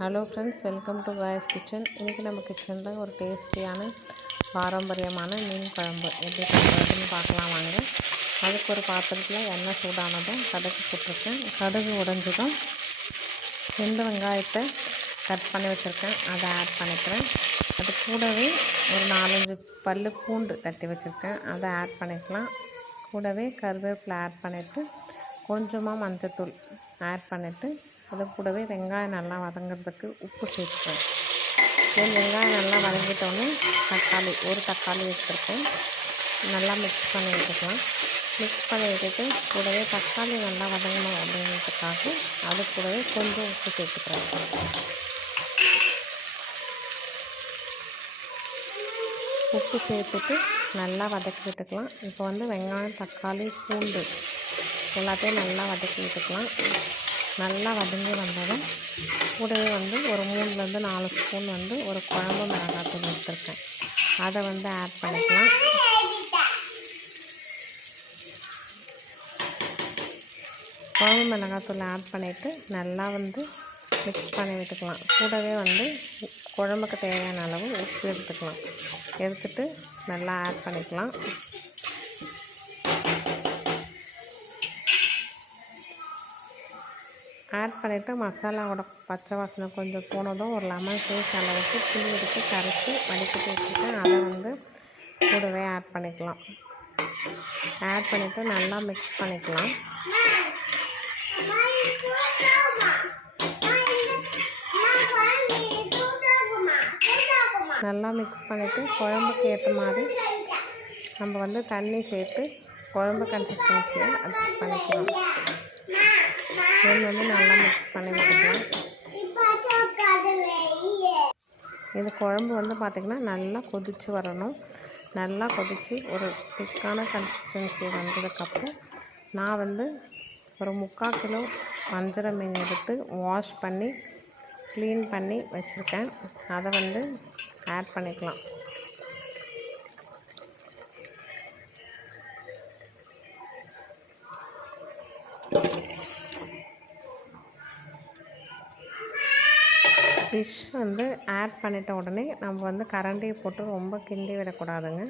Hello friends, welcome to guys kitchen. இன்றைக்கி நம்ம கிச்சனில் ஒரு டேஸ்டியான பாரம்பரியமான மீன் குழம்பு எப்படி பண்ணுறதுன்னு பார்க்கலாம் வாங்க. அதுக்கு ஒரு பாத்திரத்தில் எண்ணெய் சூடானதும் கடுகு போட்டிருக்கேன். கடுகு உடைஞ்சதும் 2 வெங்காயத்தை கட் பண்ணி வச்சுருக்கேன், அதை ஆட் பண்ணிக்கிறேன். அது கூடவே ஒரு 4-5 பல் பூண்டு தட்டி வச்சுருக்கேன், அதை ஆட் பண்ணிக்கலாம். கூடவே கருவேப்பிலை ஆட் பண்ணிவிட்டு கொஞ்சமாக மஞ்சத்தூள் ஆட் பண்ணிவிட்டு அது கூடவே வெங்காயம் நல்லா வதங்கிறதுக்கு உப்பு சேர்த்துக்கிறேன். வெங்காயம் நல்லா வதங்கிட்டோன்னே ஒரு தக்காளி எடுத்துருக்கேன், நல்லா மிக்ஸ் பண்ணி வச்சுக்கலாம். மிக்ஸ் பண்ணி விட்டுட்டு கூடவே தக்காளி நல்லா வதங்கணும் அப்படிங்கிறதுக்காக அது கூடவே கொஞ்சம் உப்பு சேர்த்துக்கிறேன். உப்பு சேர்த்துட்டு நல்லா வதக்கி விட்டுக்கலாம். இப்போ வெங்காயம், தக்காளி, பூண்டு எல்லாத்தையும் நல்லா வதக்கி விட்டுக்கலாம். நல்லா வதங்கி வந்ததும் கூடவே ஒரு 3-4 ஸ்பூன் ஒரு குழம்பு மிளகாத்தூள் எடுத்துருக்கேன், அதை ஆட் பண்ணிக்கலாம். குழம்பு மிளகாத்தூள் ஆட் பண்ணிவிட்டு நல்லா மிக்ஸ் பண்ணி விட்டுக்கலாம். கூடவே குழம்புக்கு தேவையான அளவு உப்பு எடுத்துட்டு நல்லா ஆட் பண்ணிக்கலாம். ஆட் பண்ணிவிட்டு மசாலாவோட பச்சை வாசனை கொஞ்சம் போனதும் ஒரு லெமன் சைஸ் அளவுக்கு புளி எடுத்து கரைச்சி வடிகட்டி வச்சுருக்கேன், அதை கூடவே ஆட் பண்ணிக்கலாம். ஆட் பண்ணிவிட்டு நல்லா மிக்ஸ் பண்ணிக்கலாம். நல்லா மிக்ஸ் பண்ணிவிட்டு குழம்புக்கு ஏற்ற மாதிரி நம்ம தண்ணி சேர்த்து குழம்பு கன்சிஸ்டன்சியை அட்ஜஸ்ட் பண்ணிக்கலாம். நல்லா மிக்ஸ் பண்ணி விட்டுக்கலாம். இது குழம்பு பார்த்திங்கன்னா நல்லா கொதித்து வரணும். நல்லா கொதித்து ஒரு திக்கான கன்சிஸ்டன்சி வந்ததுக்கப்புறம் நான் ஒரு 3/4 கிலோ வஞ்சர மீன் எடுத்து வாஷ் பண்ணி க்ளீன் பண்ணி வச்சுருக்கேன், அதை ஆட் பண்ணிக்கலாம். ஃபிஷ் ஆட் பண்ணிட்ட உடனே நம்ம கரண்டியை போட்டு ரொம்ப கிண்டி விடக்கூடாதுங்க.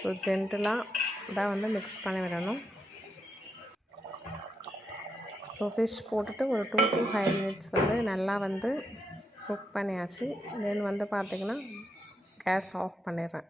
ஸோ ஜென்டிலாக தான் மிக்ஸ் பண்ணி விடணும். ஸோ ஃபிஷ் போட்டுட்டு ஒரு 2 to 5 மினிட்ஸ் நல்லா குக் பண்ணியாச்சு. தென் பார்த்திங்கன்னா கேஸ் ஆஃப் பண்ணிடுறேன்.